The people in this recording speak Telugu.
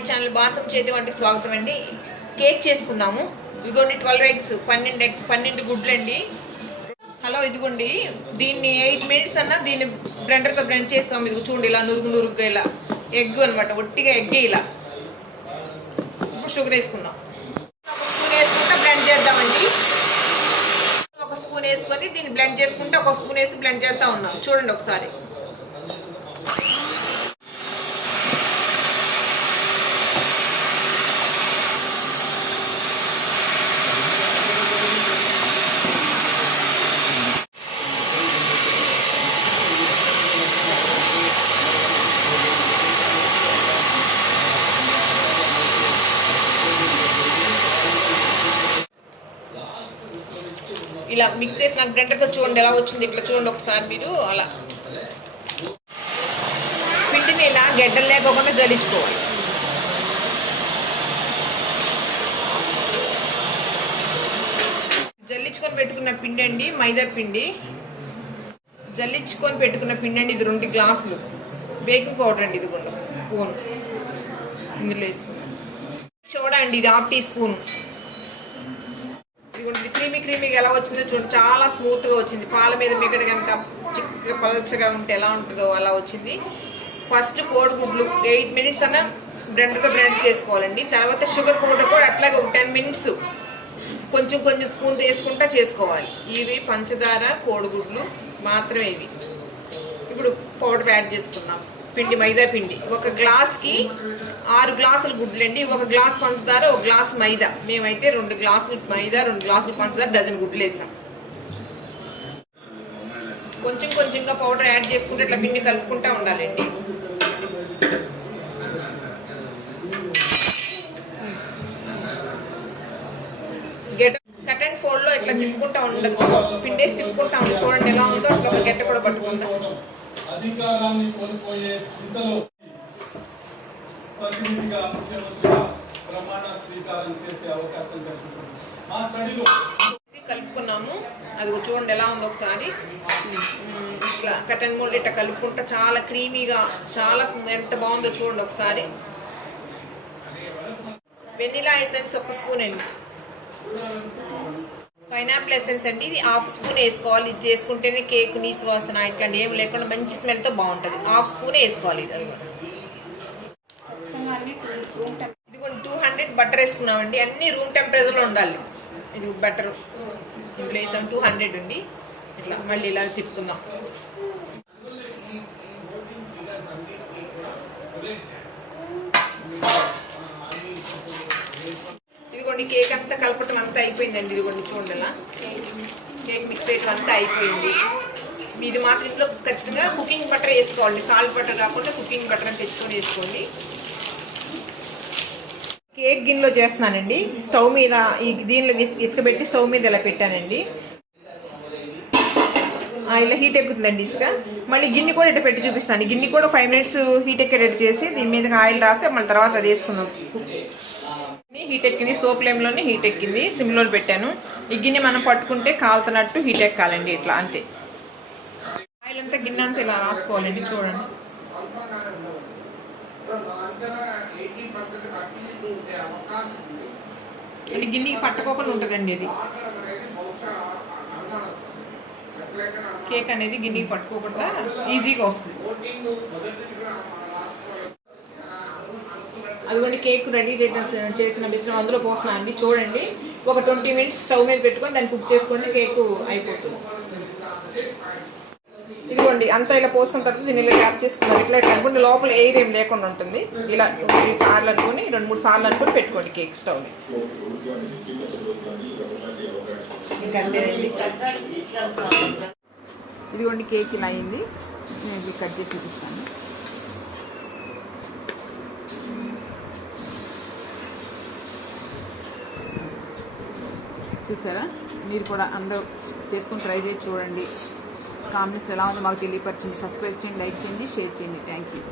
మై ఛానల్ బాతం చేతి వంటి స్వాగతం అండి. కేక్ చేసుకున్నాము. ఇదిగోండి 12 ఎగ్స్, 12 గుడ్లు అండి. హలో, ఇదిగోండి దీన్ని 8 మినిట్స్ అన్నా దీన్ని బ్లెండర్తో బ్లెండ్ చేస్తాం. ఇది చూడండి, ఇలా నురుగుగా ఇలా ఎగ్ అనమాట, ఒట్టిగా ఎగ్ ఇలా. ఇప్పుడు షుగర్ వేసుకుందాం. ఒక స్పూన్ వేసుకుంటా బ్లెండ్ చేద్దామండి. ఒక స్పూన్ వేసుకొని దీన్ని బ్లెండ్ చేసుకుంటే ఒక స్పూన్ వేసి బ్లెండ్ చేస్తా ఉన్నాం. చూడండి ఒకసారి. ఇలా మిక్స్ చేసి నాకు బ్లెండర్తో చూడండి ఎలా వచ్చింది. ఇట్లా చూడండి ఒకసారి మీరు. అలా పిండిని ఇలా గడ్డలు లేకోకుండా జల్లించుకోవాలి. జల్లించుకొని పెట్టుకున్న పిండి అండి, మైదా పిండి. జల్లించుకొని పెట్టుకున్న పిండి అండి, ఇది 2 గ్లాసులు. బేకింగ్ పౌడర్ అండి, ఇది కూడా స్పూన్ ఇందులో వేసుకున్నాం. సోడా అండి, ఇది 1/2 టీ స్పూన్. ఇదిగోండి క్రీమీగా ఎలా వచ్చిందో చూడండి, చాలా స్మూత్ గా వచ్చింది. పాల మీద మిగడ కనుక చిక్కగా పలచగా ఉంటే ఎలా ఉంటుందో అలా వచ్చింది. ఫస్ట్ కోడిగుడ్లు 8 మినిట్స్ అన్న బ్లెండర్తో బ్లెండ్ చేసుకోవాలండి. తర్వాత షుగర్ పౌడర్ కూడా అట్లాగే 10 మినిట్స్ కొంచెం స్పూన్ వేసుకుంటా చేసుకోవాలి. ఇవి పంచదార, కోడిగుడ్లు మాత్రమే ఇవి. ఇప్పుడు పౌడర్ యాడ్ చేసుకున్నాం. పిండి, మైదా పిండి. ఒక గ్లాస్కి 6 గ్లాసులు గుడ్లండి. 1 గ్లాస్ పంచదార, 1 గ్లాస్ మైదా. మేమైతే 2 గ్లాసులు మైదా, 2 గ్లాసులు పంచదార, డజన్ గుడ్లు వేసాం. కొంచెంగా పౌడర్ యాడ్ చేసుకుంటే ఇట్లా పిండి కలుపుకుంటా ఉండాలండి. కట్ అండ్ ఫోల్డ్ లో ఇట్లా తిప్పుకుంటా ఉండదు, పిండేసి తిప్పుకుంటా ఉండదు. చూడండి ఎలా ఉందో, అసలు ఒక గెట్ట కూడా పట్టుకుంటా. అధికారాన్ని కోల్పోయే దిశలో ప్రతినిధిగా ముఖ్యమంత్రిగా ప్రమాణ స్వీకారం చేసే అవకాశం కల్పిస్తుంది. కలుపుకున్నాము. అది చూడండి ఎలా ఉందో ఒకసారి. ఇట్లా కట్ అండ్ మోల్డ్ ఇట్లా కలుపుకుంటా చాలా క్రీమీగా, చాలా ఎంత బాగుందో చూడండి ఒకసారి. వెనిలా ఎసెన్స్ 1 స్పూన్ అండి. పైనాపిల్ ఎసెన్స్ అండి, ఇది 1/2 స్పూన్ వేసుకోవాలి. ఇది చేసుకుంటేనే కేక్ నీసు వాసన ఇట్లాంటి ఏం లేకుండా మంచి స్మెల్తో బాగుంటుంది. 1/2 స్పూన్ వేసుకోవాలి. ఇది 200 బటర్ వేసుకున్నామండి. అన్ని రూమ్ టెంపరేచర్లో ఉండాలి. ఇది బటర్ ఇందులో వేసాం. 200 ఉంది. ఇట్లా మళ్ళీ ఇలా తిప్పుకుందాం. ఇదిగోండి కేక్ అంతా కలపటం అంతా అయిపోయిందండి. ఇదిగోండి చూడండి, ఇలా కేక్ మిక్స్ చేయటం అంతా అయిపోయింది. ఇది మాత్రం ఇంట్లో ఖచ్చితంగా కుకింగ్ బటర్ వేసుకోవాలి. సాల్ట్ బటర్ కాకుండా కుకింగ్ బటర్ అని తెచ్చుకొని వేసుకోండి. కేక్ గిన్నెలో చేస్తున్నానండి. స్టవ్ మీద దీనిలో ఇసుక పెట్టి స్టవ్ మీద ఇలా పెట్టానండి. ఇలా హీట్ ఎక్కుతుందండి ఇసుక. మళ్ళీ గిన్నె కూడా ఇట్లా పెట్టి చూపిస్తాను. గిన్నె కూడా 5 మినిట్స్ హీట్ ఎక్కేటట్టు చేసి దీని మీద ఆయిల్ రాసి మళ్ళీ తర్వాత అది వేసుకుందాం. హీట్ ఎక్కింది, స్లో ఫ్లేమ్ లోనే హీట్ ఎక్కింది. సిమ్ లో పెట్టాను. ఈ గిన్నె మనం పట్టుకుంటే కాలుతున్నట్టు హీట్ ఎక్కాలండి. ఇట్లా అంతే. ఆయిల్ అంతా గిన్నె అంతా ఇలా రాసుకోవాలండి. చూడండి, అంటే గిన్నెకి పట్టుకోకుండా ఉంటుందండి. ఇది కేక్ అనేది గిన్నెకి పట్టుకోకుండా ఈజీగా వస్తుంది. అదిగోండి కేక్ రెడీ చేసిన మిశ్రమం అందులో పోస్తున్నా అండి. చూడండి, ఒక 20 మినిట్స్ స్టవ్ మీద పెట్టుకొని దాన్ని కుక్ చేసుకుంటే కేక్ అయిపోతుంది. ఇదిగోండి అంతా ఇలా పోసుకున్న తర్వాత దీన్ని ఇలా ట్యాప్ చేసుకున్నాం. ఇట్లా అనుకుంటే లోపల ఎయిర్ ఏం లేకుండా ఉంటుంది. ఇలా 2-3 సార్లు అనుకుని 2-3 సార్లు అనుకుని పెట్టుకోండి కేక్ స్టవ్ మీద. ఇదిగోండి కేక్ ఇలా అయింది. నేను కట్ చేసి చూపిస్తాను. చూసారా? మీరు కూడా అందరూ చేసుకుని ట్రై చేసి చూడండి. కామెంట్స్ ఎలా ఉందో మాకు తెలియపరచండి. సబ్స్క్రైబ్ చేయండి, లైక్ చేయండి, షేర్ చేయండి. Thank you.